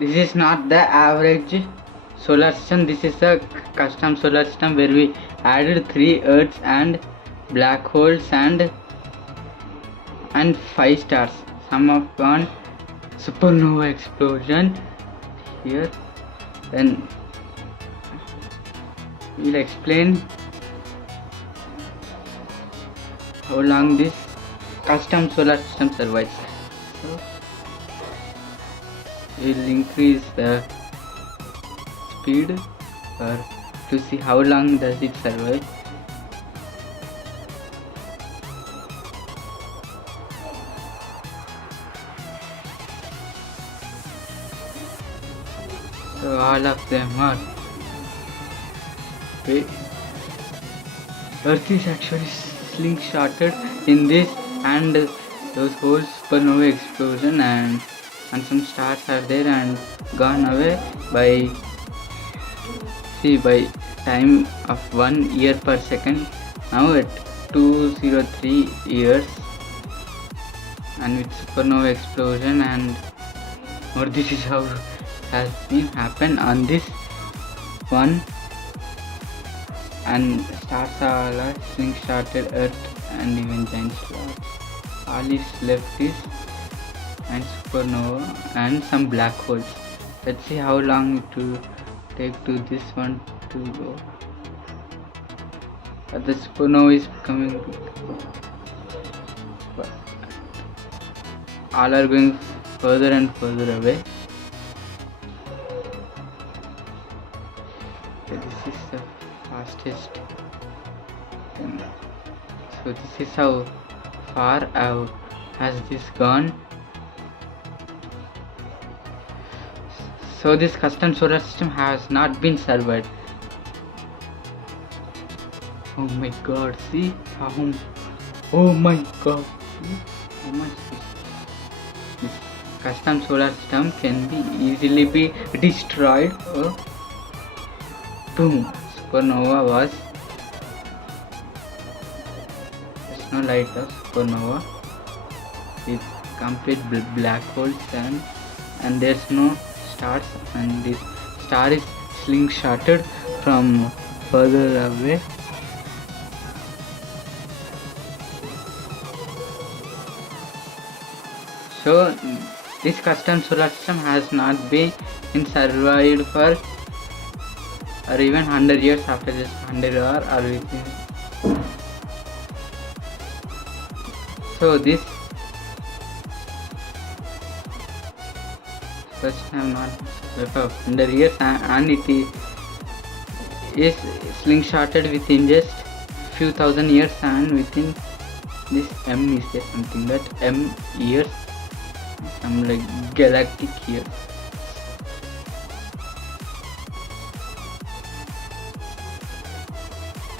This is not the average solar system. This is a custom solar system where we added 3 Earths and black holes and 5 stars. Some of gone supernova explosion here. Then we'll explain how long this custom solar system survives. So we'll increase the speed to see how long does it survive. So all of them are Earth is actually slingshotted in this, and those whole supernova explosion and some stars are there and gone away by time of 1 year per second. Now at 203 years, and with supernova explosion and or this is how has been happened on this one, and stars are slingshotted Earth and even giant stars. All is left is and supernova and some black holes. Let's see how long it will take to this one to go. The supernova is coming. All are going further and further away. This is the fastest. So this is how far out has this gone. So this custom solar system has not been surveyed. Oh my god, see how, oh my god, see how much this custom solar system can be easily be destroyed. Boom, supernova was, there's no light of supernova with complete black holes and there's no stars, and this star is slingshotted from further away. So this custom solar system has not been survived for or even 100 years after just 100 or within. So this first time not for 100 years and it is slingshotted within just few thousand years, and within this M is there something that M years, some like galactic years.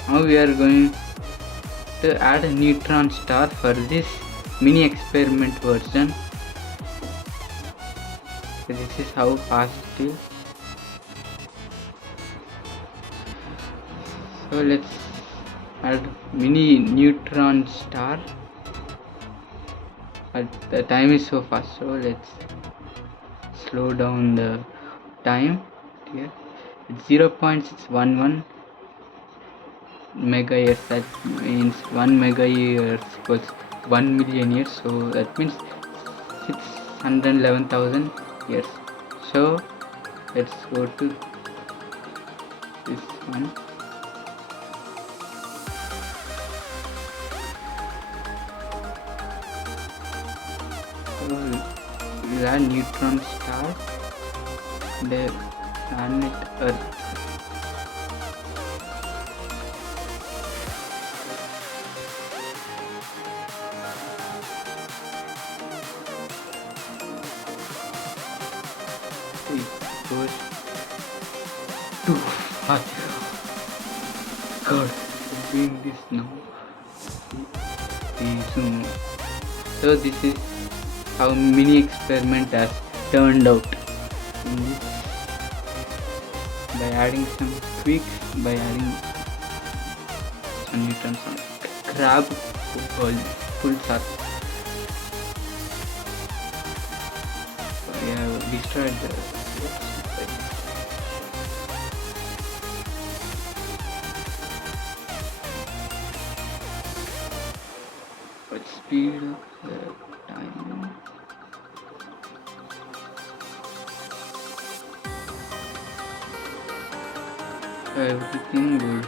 Now we are going to add a neutron star for this mini experiment version. So this is how fast it is. So let's add mini neutron star. But the time is so fast, so let's slow down the time here. It's 0.611 mega years. That means 1 mega years equals 1 million years, so that means 611,000 years. So let's go to this one. So we'll add neutron star, the planet Earth. It goes too fast. God, I'm doing this now. Zoom. So this is how mini experiment has turned out. By adding some tweaks, by adding some neutron crab full circle. I have destroyed What speed of the time? Everything would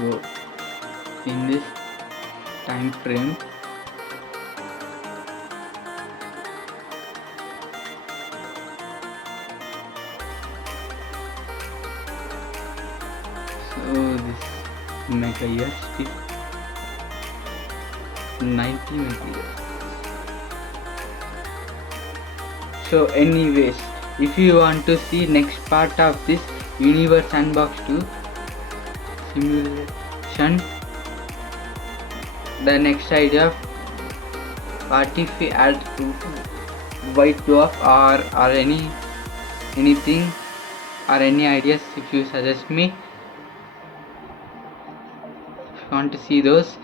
go in this time frame. So this mega years is 90 mega years. So anyways, if you want to see next part of this Universe Sandbox 2 simulation, the next idea, what if we add white dwarf or anything or any ideas, if you suggest me. If you want to see those,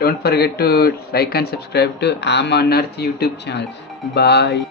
don't forget to like and subscribe to Am on Earth YouTube channel. Bye.